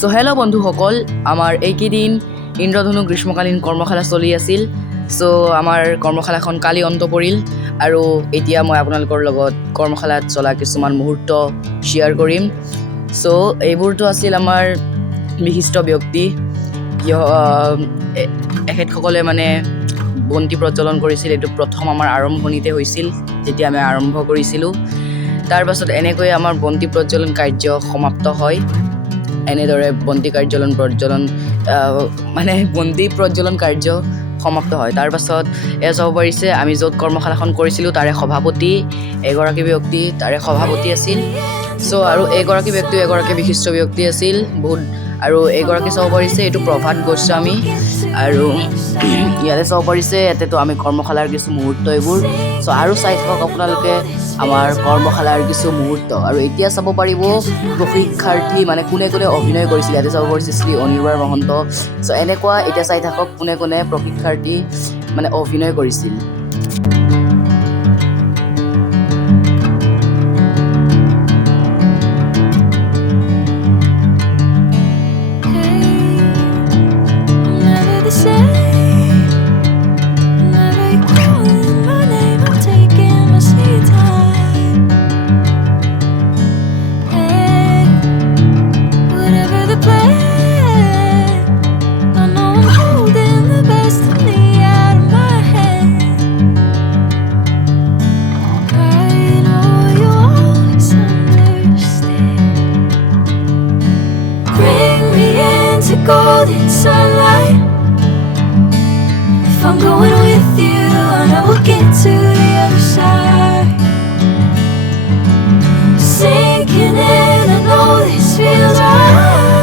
So hello' বন্ধুসকল, আমাৰ এইকেইদিন ইন্দ্ৰধনু গ্ৰীষ্মকালীন কৰ্মশালা চলি আছিল। সো আমাৰ কৰ্মশালাখন কালি অন্ত পৰিল আৰু এতিয়া মই আপোনালোকৰ লগত কৰ্মশালাত চলা কিছুমান মুহূৰ্ত শ্বেয়াৰ কৰিম। সো এইবোৰতো আছিল আমাৰ বিশিষ্ট ব্যক্তি, এখেতসকলে মানে বন্তি প্ৰজ্বলন কৰিছিল। এইটো প্ৰথম আমাৰ আৰম্ভণিতে হৈছিল যেতিয়া আমি আৰম্ভ কৰিছিলোঁ। তাৰ পাছত এনেকৈ আমাৰ বন্তি প্ৰজ্বলন কাৰ্য সমাপ্ত হয়। এনেদৰে বন্তি প্ৰজ্বলন কাৰ্য সমাপ্ত হয়। তাৰ পাছত এয়া চাব পাৰিছে, আমি য'ত কৰ্মশালাখন কৰিছিলোঁ তাৰে সভাপতি এগৰাকী ব্যক্তি, তাৰে সভাপতি আছিল। চ' আৰু এগৰাকী বিশিষ্ট ব্যক্তি আছিল বহুত। আৰু এগৰাকী চাব পাৰিছে, এইটো প্ৰভাত গোস্বামী। আৰু ইয়াতে চাব পাৰিছে, ইয়াতেতো আমি কৰ্মশালাৰ কিছু মুহূৰ্ত এইবোৰ। চ' আৰু চাই থাকক আপোনালোকে আমাৰ কৰ্মশালাৰ কিছু মুহূৰ্ত। আৰু এতিয়া চাব পাৰিব প্ৰশিক্ষাৰ্থী মানে কোনে কোনে অভিনয় কৰিছিল। ইয়াতে চাব পাৰিছে শ্ৰী অনিৰ্বাণ মহন্ত। চ' এনেকুৱা এতিয়া চাই থাকক কোনে কোনে প্ৰশিক্ষাৰ্থী মানে অভিনয় কৰিছিল। Golden sunlight. If I'm going with you, I know we'll get to the other side. Sinking in, I know this feels right.